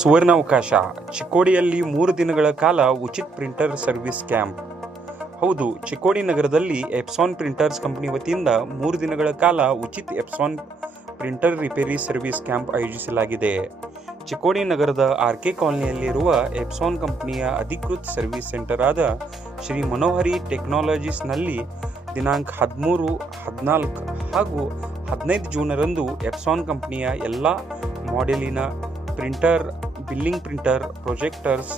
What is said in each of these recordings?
ಸುವರ್ಣಾವಕಾಶ. ಚಿಕ್ಕೋಡಿಯಲ್ಲಿ ಮೂರು ದಿನಗಳ ಕಾಲ ಉಚಿತ್ ಪ್ರಿಂಟರ್ ಸರ್ವಿಸ್ ಕ್ಯಾಂಪ್ ಹೌದು, ಚಿಕ್ಕೋಡಿ ನಗರದಲ್ಲಿ ಎಪ್ಸಾನ್ ಪ್ರಿಂಟರ್ಸ್ ಕಂಪನಿ ವತಿಯಿಂದ ಮೂರು ದಿನಗಳ ಕಾಲ ಉಚಿತ್ Epson printer repair service camp ಆಯೋಜಿಸಲಾಗಿದೆ. ಚಿಕ್ಕೋಡಿ ನಗರದ ಆರ್ ಕೆ ಕಾಲನಿಯಲ್ಲಿರುವ ಎಪ್ಸಾನ್ ಕಂಪನಿಯ ಅಧಿಕೃತ ಸರ್ವಿಸ್ ಸೆಂಟರ್ ಆದ ಶ್ರೀ ಮನೋಹರಿ ಟೆಕ್ನಾಲಜೀಸ್ನಲ್ಲಿ ದಿನಾಂಕ ಹದಿಮೂರು, ಹದಿನಾಲ್ಕು ಹಾಗೂ ಹದಿನೈದು ಜೂನರಂದು ಎಪ್ಸಾನ್ ಕಂಪನಿಯ ಎಲ್ಲ ಮಾಡೆಲಿನ printer, billing printer, projectors,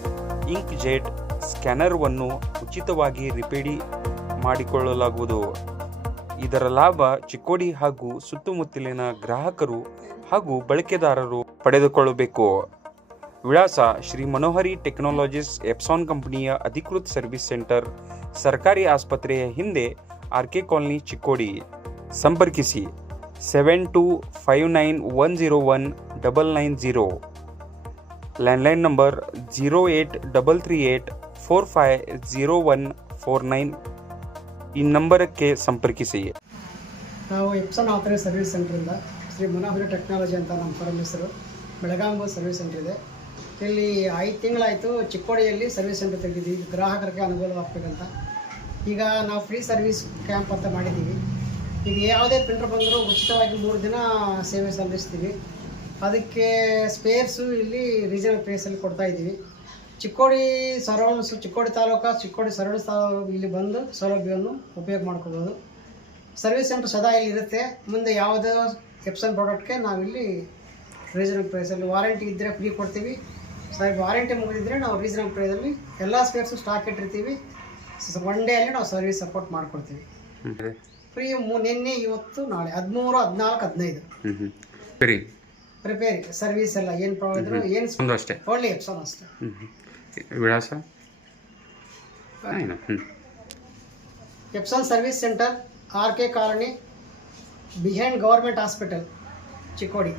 inkjet, ಸ್ಕ್ಯಾನರ್ವನ್ನು ಉಚಿತವಾಗಿ ರಿಪೇರಿ ಮಾಡಿಕೊಳ್ಳಲಾಗುವುದು. ಇದರ ಲಾಭ ಚಿಕ್ಕೋಡಿ ಹಾಗೂ ಸುತ್ತಮುತ್ತಲಿನ ಗ್ರಾಹಕರು ಹಾಗೂ ಬಳಕೆದಾರರು ಪಡೆದುಕೊಳ್ಳಬೇಕು. ವಿಳಾಸ ಶ್ರೀ ಮನೋಹರಿ ಟೆಕ್ನಾಲಜೀಸ್ ಎಪ್ಸಾನ್ ಕಂಪನಿಯ ಅಧಿಕೃತ ಸರ್ವಿಸ್ ಸೆಂಟರ್, ಸರ್ಕಾರಿ ಆಸ್ಪತ್ರೆಯ ಹಿಂದೆ ಆರ್ ಕೆ ಕಾಲನಿ, ಚಿಕ್ಕೋಡಿ. ಸಂಪರ್ಕಿಸಿ, seven two five nine one zero one double nine zero landline number zero eight double three eight four five zero one four nine ಈ ನಂಬರಕ್ಕೆ ಸಂಪರ್ಕಿಸಿ. ನಾವು ಎಪ್ಸನ್ ಆಥರೈಸ್ ಸರ್ವಿಸ್ ಸೆಂಟ್ರಿಂದ Shri Manohari technology ಅಂತ ನಮ್ಮ ಫರಮ್ ಹೆಸರು. ಬೆಳಗಾವಿ ಸರ್ವಿಸ್ ಸೆಂಟರ್ ಇದೆ. ಇಲ್ಲಿ ಐದು ತಿಂಗಳಾಯಿತು ಚಿಕ್ಕೋಡಿಯಲ್ಲಿ ಸರ್ವಿಸ್ ಸೆಂಟರ್ ತೆಗೆದಿದ್ದೀವಿ. ಗ್ರಾಹಕರಿಗೆ ಅನುಕೂಲವಾಗಬೇಕಂತ ಈಗ ನಾವು ಫ್ರೀ ಸರ್ವಿಸ್ ಕ್ಯಾಂಪ್ ಅಂತ ಮಾಡಿದ್ದೀವಿ. ಈಗ ಯಾವುದೇ ಪ್ರಿಂಟರ್ ಬಂದರೂ ಉಚಿತವಾಗಿ ಮೂರು ದಿನ ಸೇವೆ ಸಲ್ಲಿಸ್ತೀವಿ. ಅದಕ್ಕೆ ಸ್ಪೇರ್ಸು ಇಲ್ಲಿ ರೀಜನಲ್ ಪ್ಲೇಸಲ್ಲಿ ಕೊಡ್ತಾ ಇದ್ದೀವಿ. ಚಿಕ್ಕೋಡಿ ಸರೌಂಡ್ಸ್ ಚಿಕ್ಕೋಡಿ ತಾಲೂಕು ಚಿಕ್ಕೋಡಿ ಸರೌಂಡ್ಸ್ ತಾಲೂಕು ಇಲ್ಲಿ ಬಂದು ಸೌಲಭ್ಯವನ್ನು ಉಪಯೋಗ ಮಾಡ್ಕೋಬೋದು. ಸರ್ವಿಸ್ ಸೆಂಟರ್ ಸದಾ ಇಲ್ಲಿ ಇರುತ್ತೆ. ಮುಂದೆ ಯಾವುದೋ ಎಪ್ಸನ್ ಪ್ರಾಡಕ್ಟ್ಗೆ ನಾವಿಲ್ಲಿ ರೀಸನಲ್ ಪ್ರೈಸಲ್ಲಿ ವಾರಂಟಿ ಇದ್ದರೆ ಫ್ರೀ ಕೊಡ್ತೀವಿ. ಸರ್ ವಾರಂಟಿ ಮುಗಿದಿದ್ದರೆ ನಾವು ರೀಸನಲ್ ಪ್ರೈಸಲ್ಲಿ ಎಲ್ಲ ಸ್ಪೇರ್ಸು ಸ್ಟಾಕ್ ಇಟ್ಟಿರ್ತೀವಿ. ಒನ್ ಡೇ ಅಲ್ಲಿ ನಾವು ಸರ್ವಿಸ್ ಸಪೋರ್ಟ್ ಮಾಡಿಕೊಡ್ತೀವಿ. ಫ್ರೀ ನಿನ್ನೆ ಇವತ್ತು ನಾಳೆ ಹದಿಮೂರು ಹದಿನಾಲ್ಕು ಹದಿನೈದು. ಸರಿ. ರಿಪೇರಿ ಸರ್ವಿಸ್ ಎಲ್ಲ ಏನು ಪ್ರಾಬ್ಲಮ್ ಇದ್ರು ಏನು ಅಷ್ಟೇ. ಓನ್ಲಿ ಎಪ್ಸನ್ ಅಷ್ಟೇ. ವಿಳಾಸ? Epson service centre R K colony behind government hospital Chikkodi